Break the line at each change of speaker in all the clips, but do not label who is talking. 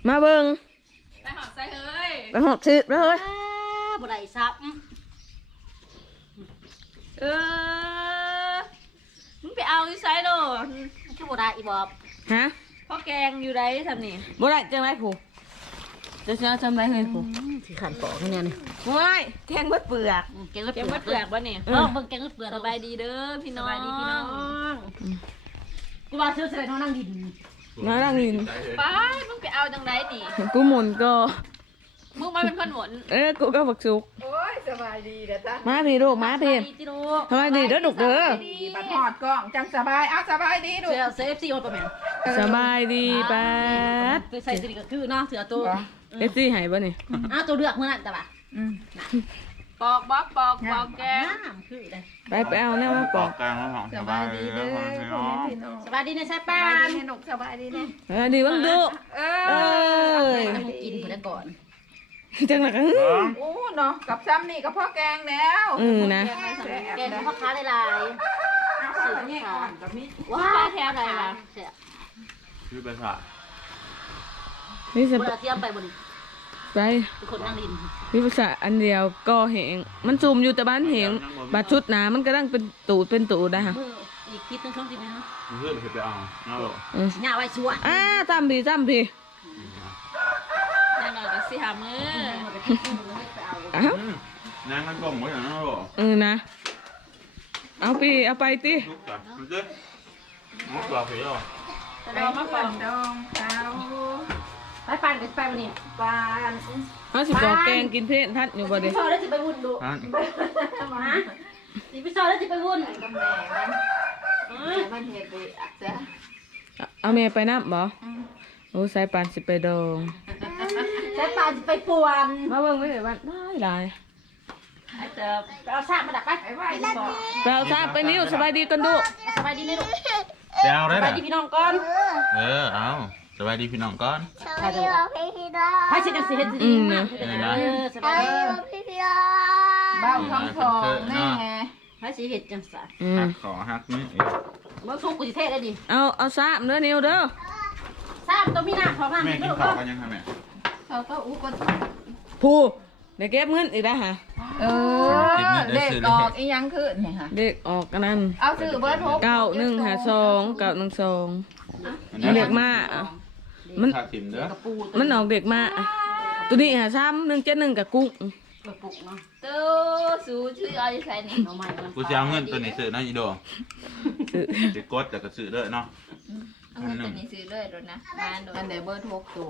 มาเบิ่ง
ไปหอบใส่เฮ้ย
ไปหอบสิไปเฮ้ย
บ่ได้ซับ
มึงไปเอาที่ไซโด
คือบ่ได้อีบอบ
ฮะ
พ่อแกงอยู่ไรทำนี่
บ่ได้จังไรผู้จะทำไรเฮ้ยผู้
สิขันปอกเนี่ยนี่
บ่ได้แกงเบิดเปลือก
แกงเบิดเปลือกบ่เนี่ย
เบิ่งแกงเบิดเปลือก
สบายดีเด้อพี่น้องสบายดีพี่น้อง
กูว่าซื้อใส่ท้องนั่งดิน
มานั่งดิน
ไปมึงไปเอาจังไรนี่
กูหมุนก็
มึงมาเป็นคนหมุน
กูก็บักสุก
โอ้ยสบายดีเด้อจ้า
มาพี่ลูกมาพี่สบายดีเด้อดุกเด้อ
บัดหอดกล้องจังสบายเอาสบายดีดู
เสือ FC โอปะแม่
สบายดีป้า
ไปใส่สิก็คือเนาะเสือตัว
FC หายบ่นี่
ตัวเลือกมื้อนั้นแต่ว่า
ปอกบ๊อบปอกแกง
คือได้
ไปเอาแนวมาปอก
แกงแล้วของสบายดีเด้อพี่น้อง
สบายดีนะใช่ป้า
ดีหนุกสบายดีเนี่ย
ดีบ้างดู
กินเพิ่นก่อน
จังหนัก
โอ้เนาะกับซ้ำนี่กับพ่อแกงแล้ว
นะ
แกงพ่อค้าหลาย
ๆสื่อเนี่ยกับมิ
ว้า
แถวไหนล่ะ
ชื่อภาษา
นี่จะ
เทียมไปบน
ไป
คนนั่งดิน
วิภาษาอันเดียวก็เหงมันซูมอยู่แต่บ้านเหงบาดชุดหนามันก็ตั้งเป็นตูได้ค่ะ
อีกคลิปนึงช่องจริงไหมฮะ
เพื่อนเคยไปเอาเนาะ
หน้าไว้ชัว
จำพี่
นั่นเราจะสิหามือ
นั่งกันกลมไว้อย่างนั้นหรอ
นะเอาไปติ
ลูกจ้ะลูกเจ้ลูกปลาเผยหรอ
ดองมาก่อนดองข้าว
ไปวันนี้
เอาสิบอกแกงกินเพลนทัดอยู่บ่เด้
พี่ซอแล้วจะไปวุ่นดูฮะพี่ซอแล้วจะไปวุ่น
กับแม่มันเห็ดไปจ้ะ
เอาแม่ไปน้ำบ่โอ้สายปานสิไปดอง
สายปานสิไปป่วน
มาเบิ่งไม่ได้บ้านได้
จะเอาซามาดักไป
เราซาไปนิ้วสบายดีกันดู
สบายดีไหมลูก
เจ้าได้
สบายดีพี่น้องก่อน
เอาสบายดีพี่น้องก่อน
สบายดีพี่น้องให้ฉันจะเสียดีนะสบายดี
พี่น้องบ้าทองแน่
ให้สีเห็ดจังสั
นขอฮักนี่
เมื่อช่วงกุฏิเทศได้ดิ
เอาซาเนื้อนิ้วเด้อ
ซาตัวมีหน้าท้องหน้า
แม่กินข้าวกันยังคะแม่
เขาก็อุ้ก็
ผู้เด็กเก็บเงินอีกได้ฮะ
เด็กออกอียังขึ้นเนี่ยค่ะ
เด็กออกกันนั่น
เอาสื่อเบอร์โทร
9152 912เด็กมามันออกเด็กมาตัวนี้หา3171กับกุ้ง
ตู้สูชื่ออะไรใส่นี่
กูจะเอาเงินตัวนี้ซื้อนะอีโดจะกดแต่ก็ซื้อเลยเนาะ
เอาเงินตัวนี้ซื้อเลยรถนะอันเดเบอร์โทรตัว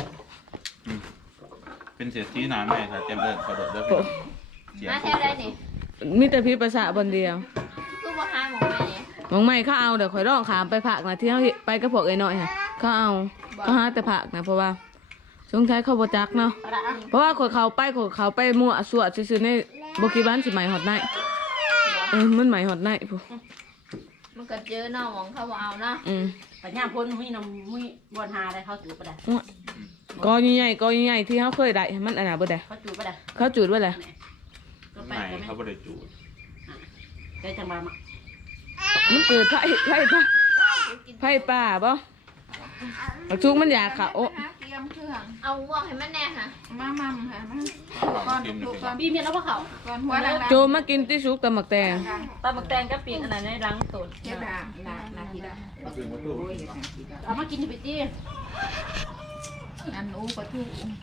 เป็นเศรษฐีหนาแม่ค่ะเต็มเอิญกระโดดได้
มาแถวได้นี่
มีแต่พี่ภาษาบนเดียว
คือว่าหาหมองไม่เนี่ย
มองไม่เขาเอาเดี๋ยวข่อยร้องขามไปผักนะที่เขาไปกระเพาะไอ้น้อยค่ะเขาเอาเขาหาแต่ผักนะเพราะว่าช่วงท้ายเขาบจักเนาะเพราะว่าข่อยเขาไปมั่วสวดซื้อในบกิบ้านสิใหม่หอดไนมันใหม่หอดไนผู้
มันก็เจอเนาะมองเขาเอาเนาะ
แต่ย่าพ้นมุ้ยน้ำมุ้ยบอลหาได้เขาจูบไปได้
กอใหญ่ที่เขาเคยได้มันอันไหนบ่ได้
เขาจูบไปได้
เขาจูดไว้เลย
ไม่เขาไม่ได้จูด
ได้จังมา
มันเกิดไผ่ป่าบ่ชุกมันอยากเขา
เอาว่าให้มันแน่ค่ะมาค่ะก่อน
บีเมียแล้วก็เขา
ก่อนหัว
โจมากินที่ชุกตำหมักแตง
ก็เปลี่ยนอันไหนในล้างตูด
เก็บนาทีละ
เอามากินไปจี้
อันอู้ปะทู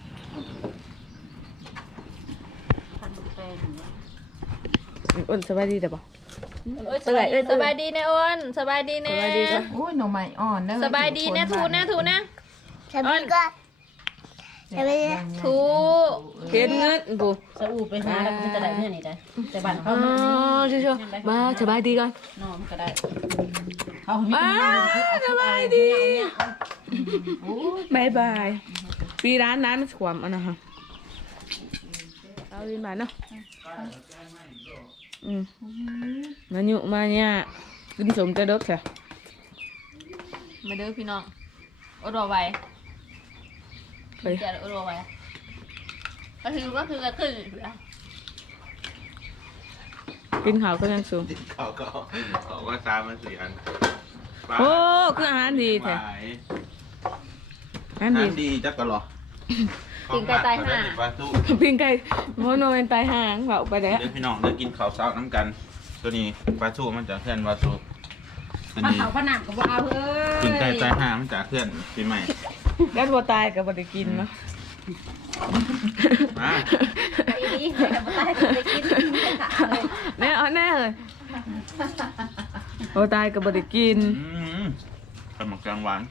อ้นสบายดีแต่บ่
สบายดีนะอ้นสบายดีนะโอ้ยหน่อไม้อ่อนสบายดีนะทูนะ
อ้อนก็
ทู
เห็นเงินผู้
สอูไปหาแล้วมันจะได้เงินนี่ได้แต่บ้านเขา
ชัวมาสบายดีก่อน
นอนก็ได้เขา
สบายดีบายปีร้านนั้นมันขวมอันนะฮะเอาดินมาเนาะมาอยู่มาเนี่ยกินสมกระดกค่ะ
มาเด้อพี่น้องอดรอไว้จะอดรอไว้ก็คือกระขึ้น
กินข้าวก็ยังสูง
เขาก็ตามมา4 อัน
โอ้คืออาหารดีแท้
อาหารดีจักก็หรอ
ปิ่งไก่ตายห่า
ปลาทู
ปิ้งไก่โมโนเป็นตายห่างเผาไปแล้ว
เดี๋ยวพี่น้องได้กินข้าวเช้าน้ำกัน ตัวนี้ปลาทูมันจะเพื่อนปลาทูอัน
มา
นี้
เขาผนังกับว่าเอ้ย
กินไก่ตายห่ามันจะเพื่อนปีใหม่
ยัดบัวตายกับบไดกินเนาะ
มา
ไอ้นี่แต่บ่ตายไปกินขาเลย
แน่เอาแน่เลยบัวตายกับบไดกิน
เป็นหมักกลางหวาน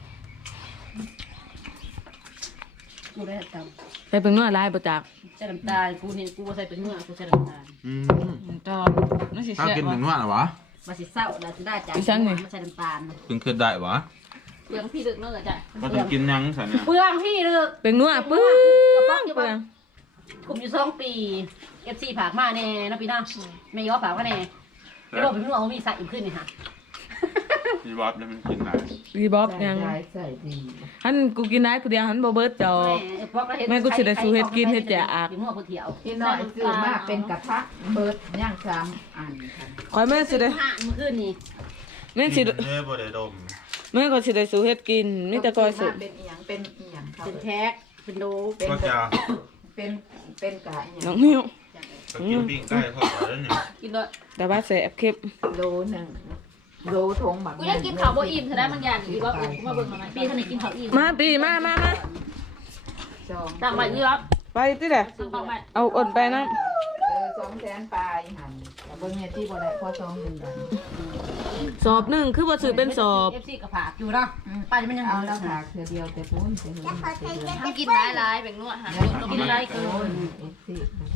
กูได้ท
ใส่เป็นเนื้อลายประจัก
ำใส่น้ำตาลกูเห็นกูใส่เป็นเนื้อกูใส่น้ำตาล
จอนนั่นสิ
ถ้า
เสีย
กิน
บ่
ถึงว่าหรอวะ
มาสิเศร้าแล้วจะได้จ้ะมาใส่น้ำตาล
เพิ่งขึ้นได้วะ
เปลืองพี่ดึกเนอะจ้ะ
ก็จะกินยังสันเนี่ย
เปลืองพี่เลย
เป็นเนื้อปึ้งเปลือง
คุมอยู่2 ปี FC ผากมาแน่นะพี่น้องไม่ยอผากมาแน่ไอ้โรคเป็นเนื้อเอามีใส่อีกขึ้นนี่ค่ะ
มีวอฟแล้วมันกินได้
รีบอบยังฮันกูกินได้ผู้เดียวฮันบ่เบิดจอก แม่กูสิได้สู้เฮ็ดกินเฮ็ดแจกอัก
เป็นหัวผู้เที่ยว
ที่น้อยซื้อมาเป็นกระทะเบิดย่าง3 อันค่ะ
คอยแม่สิได้
ห่านเมื่อคืนนี่
แม่สิ
เนื้อบ่ได้ดม
แม่ก็สิได้สู้เฮ็ดกินมีแต่คอยสู้
เป็นอีหยังเป็นอีหยังครับ
เป็นแท็กเป็นโล
ก็จะ
เป็นกะอีหยัง
น้องนิ้ว
ไปกินปิ้งไก่พอแล้วเนี่ย
กินด้วย
แต่ว่าแสบเค็ม
โลหนึ่งโลทงบัก
กูยังกินข้าวบ่อิ่มเธอได้บางอย่างอีกว่ากูมาเบิ่งมาไหม
ปีเท่านี้กินข้าวอิ่ม
มาปีมา
จอง
ต่างใบนี่รับ
ไปติแหละ
ซื้อต่างใบ
เอาอ่อนไปนะ
200,000ปลายหันแต่เบิ่งเนี่ยที่บ่ได้พอ2 เดือน
สอบหนึ่งคือว่าซื้อเป็นสอบ
เอฟซีกับผากอยู่เนาะป้าจะมันยัง
เอา
เอา
แล้
แล้ว ว
หากเทื่อเดียวแต่ปุ้นเทื่อนึงเทื่อเดือน
ทำกินได้หลายแบ่งนวดหา
กินไรเกิน
สิ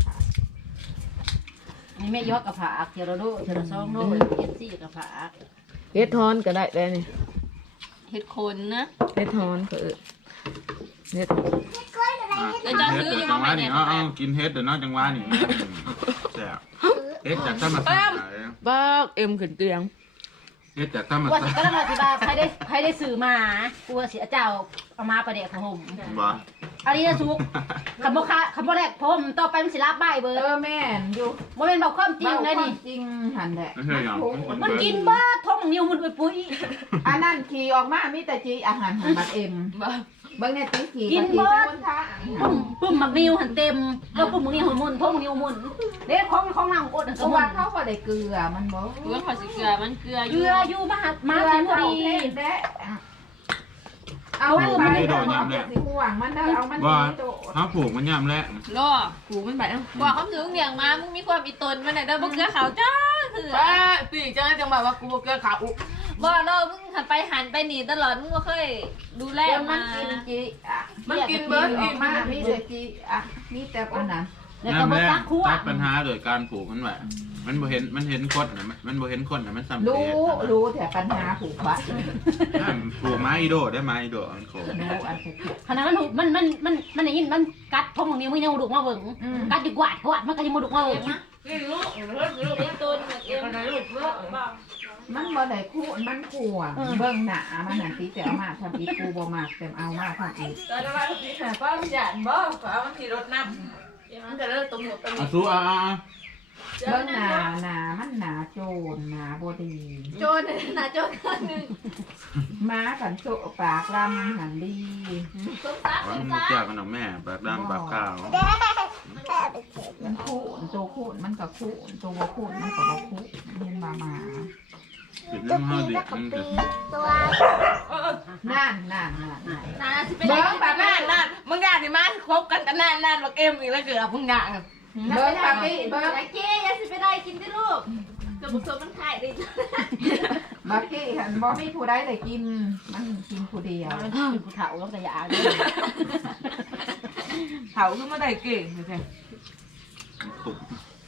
นี่แม่ยอดกับผากเทระโดเทระซองโดเอฟซีกับผาก
เฮ็ดทอนก็ได้แล้วนี่
เห็ดคนนะ
เฮ็ดทอนก็เฮ็ด
แล้วจะซื้ออยู่
จั
มาง
ห
ไห
วะ
น
นี่
เนี่ย
เอากินเฮ็ดเดี๋ยวน้อยจังหวะนี่แซ่บเฮ็ดจากธรรมชาติ
บ้าเอ็มขึ้นเตียง
เฮ็ดจากธรรม
ว่า
ชา
สิ
ติ
ก็ต้องอธิบายใครได้สื่อมากูว่าสิเจ้าเอามาประเดี๋ยวของผม
บ่
อันนี้นะซุกคำว่าแรกผมต่อไปมันสิรับใบเบอร์
แม่นอยู่
โมเป็นบอกความจริงเลยนี่
จริงหันแหละ
ไม่ใช่หยัง
มันกินบ้าท้องนิ้วมันไปปุ้ย
อันนั้นขี่ออกมามีแต่จีอาหารหันบักเอ็มเบิ่งเนี่ยตีขี่คนทาง
ปุ่มหมักนิ้วหันเต็มแล้วปุ่มนิ้วหันมุนท้องนิ้วมุนเด็กของนางอด
เพราะว่าเขาบ่ได้เกลือมันบ่
เรื่องขอสิเกลือมันเกลืออ
เกลื
ยู่
ออยู่มาถึงพอดี
เอามันไปแล้วมันสิห่วงมันเอามัน
ว่า
โด
ถ้าผูกมันย่ำแล้ว
ล่อ
กูมันแบบ
บอกคำถึงเนียงมามึงมีความอีตนมาไหนได้บ่เกลือขาวจ้าคือ
ป้าปีกจังแบบว่ากูบ่เกลือขาว
บ่ล่อมึงหันไปหันไปหนีตลอดมึงบ่เคยดูแล
แล้วมั
มาน
กินจีอ่ะ
มันกินเบิร์ด
อ
อี
อก กมามีแต่จีอ่ะมีแต่อันนั้น
แล้วก็
ย่ำ
มา
แล้ว
ตักคั่ว
ตัดปัญหาโดยการผูกมันไว้มันบ่เห็นคนน่ะมันบ่เห็นคนน่ะมันซ้ำ
รู้แต่ปัญหาผูกบัตร
ผูกไม้อีโดได้ไม้อีโดอันโค
รู้อันเสร็จ
ขณะมันอย่างนี้มันกัดท้องนิ้วไม่ยังดุมาเบิ่งกัดดีกวาดมันก็ยังมาดุมาเบิ่ง
อีตนเอ็ม
มันบ่ได้คู่มันขัวเบิ่งหนามันหันตีแต่เอามาทำอีกกูบ่มากแต่เอามาทำอีก
ตอนนั้นว่าพี่หาป้ามันหยาดบ่ก็เอามันขี่รถนำมันก็เลิกตรงหมดตรง
เอาสู้อ่ะ
เบิ่งหนามันหนาโจรหนาบ่ดี
โจรนะโจรคนนึง
ม้ากันโจปากลำหันดี
สงสาร
ว่ามันเกี่ยวกันหรอแม่ปากดำปากขาว
มันคู่ตัวคู่มันก็คู่ตัวบ่คู่มันก็บ่คู่เห็นมา
ปิดเรื่องห้าเด็กมันจะ
ตัว
นั่น
นาสิเป็น
เบิ้งปากนั่นมึงอยากดิมาคบกันกันนั่นบักเอ็มอีกแล้วเกือบมึงอยาก
เบิ่งปากพี่เบิ่ง
ไอ้เจ๊ยาสิไปได้กินได้ลูกกับบุกโซมันขายดิ
บักกี้หันบ่มีผู้ใดได้กินมันกินผู้เดียว
เป็นผู้เฒ่าแล้วก็ยา
เขาขึ้นมาได้เก่งใช่
ตุก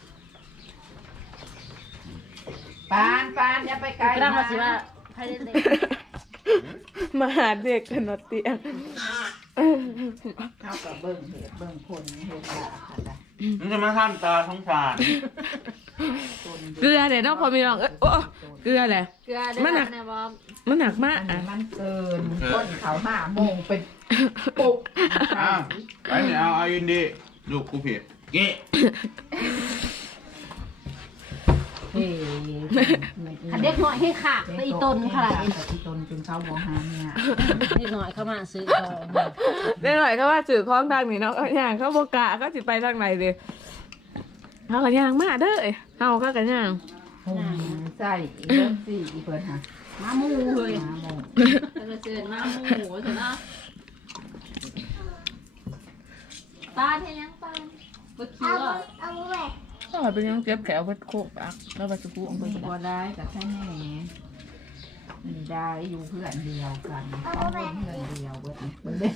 ปานอย่าไปไกล
ก็ได้มาสิว่าใครได้
มาหาเด็กกันนอนเตียง
เข้ากับเบิ่งเหตุเบิ่งคนเหตุการณ์อะไร
มันจะมาทำตาท้องสาร
เกลือเดี๋ยวน้องพอมีลองโอ้เกลือแหละ
เกลือได้นะบอม
มันหนักมาก
อัน
อ่ะ
นี้มันเกินคนเขามาโมงเป็นปุ๊บ
อ้าวไปเนี่ยเอาอินดีลูกกูผิดเก๊
เเฮ้
ขันเด็กน้อยให้ขาดไปอีตนขนาดนี้
อีตนจนเขาบ่หาเนี่ย
เด็กน้อยเข้ามาซื้อของ
ได้หน่อยเขาว่าสื่อคล้องทางนี่เนาะย่างเขาบกะเขาสิไปทางไหนเลยเขากันย่างมาเด้อเขาก็กันย่าง
ใส่เริ่มสี่อีเปิดฮะ
มาหมูเลย
มาโม
จะเชิญมาหมูเถอะนะปลาเทียงปลาบะเคี้ยว
เอาไว้
ก็เป็นยังเจ็บแขวเป็นโคกอักแล้วไปสุกุองไป
บ่ได้กับแค่แม่มีได้อยู่เพื่อนเดียวกันเขาเป็นเพื่อนเดียวเบิดเบิด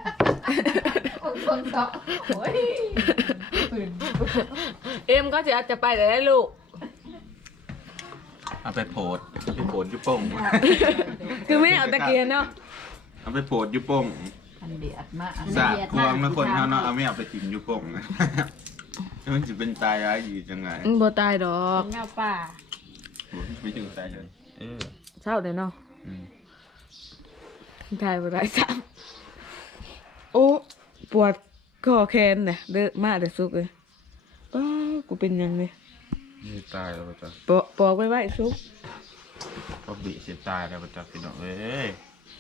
คนต่อโอ้ย
เอ็มก็จะไปแต่ได้ลูก
เอาไปโพดยุโป่ง
คือไม่เอาตะเกียนเนาะ
เอาไปโพดยุโป่ง
อันเดียดมาก
สาบควงนะคนเขาเนาะเอาไม่เอาไปกินยุโป่งนะมันจะเป็นตายร้ายดีจังไง
บ่ตายดอก
แมวป่า
ไม่ถึงตายเลย
เศร้าเลยเนาะตายบ่ได้ซ้ำโอ้ปวดคอแขนเนี่ยเด้อมาเด้อสุกเลยป้ากูเป็นยังไง
นี่ตายแล้วจ้ะ
ปอกไว้สุก
ก็บีเสียตายแล้วจ้ะพี่น้องเอ้ย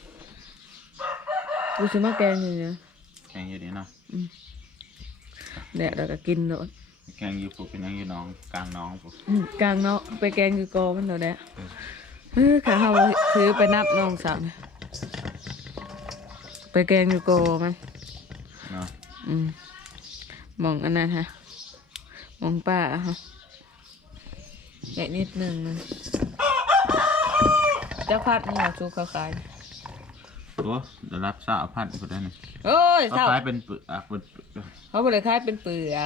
กูสิมาแกงอยู่เนี่ย
แกงอยู่นี่เนาะ
แดดแล้วก็กินเนาะ
แกงอยู่ปุ๊บเป็นยังอยู่น้องกลางน้องปุ๊บ
กลางเนาะไปแกงอยู่กอมันเนาะแดดข้าเฮาถือไปนับน้องสาวเนี่ยไปแกงอยู่กอมัน
เนาะ
มองอันนั้นฮะมองป้าฮะใหญ่นิดนึงนะจะพัดหัวชูเขาขาย
โอ้เดี๋ยวรับสาวพันก็ได้นะ
โอ้ย
เขา
เศร้า
คล้ายเป็นเปลือกเป็น
เขาบริคายเป็นเปลือก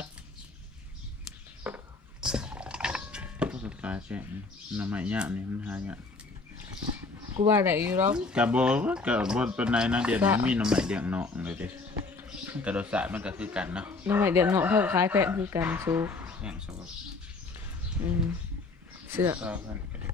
ก็จะคล้ายแค่น้ำไม้ยะนี่มันหายะ
กูว่าได้อยู่หรอก
กับบเป็นในนะเดี๋ยวนี้มีน้ำไม้เดียงเนาะเลยดิกระโดดสายมันก็คือกันเนาะ
น้องใหม่เดือดเนาะเขาก็ขายแพงคือกันชู
อย่างสมมติ
เสื้อ
ก็พัน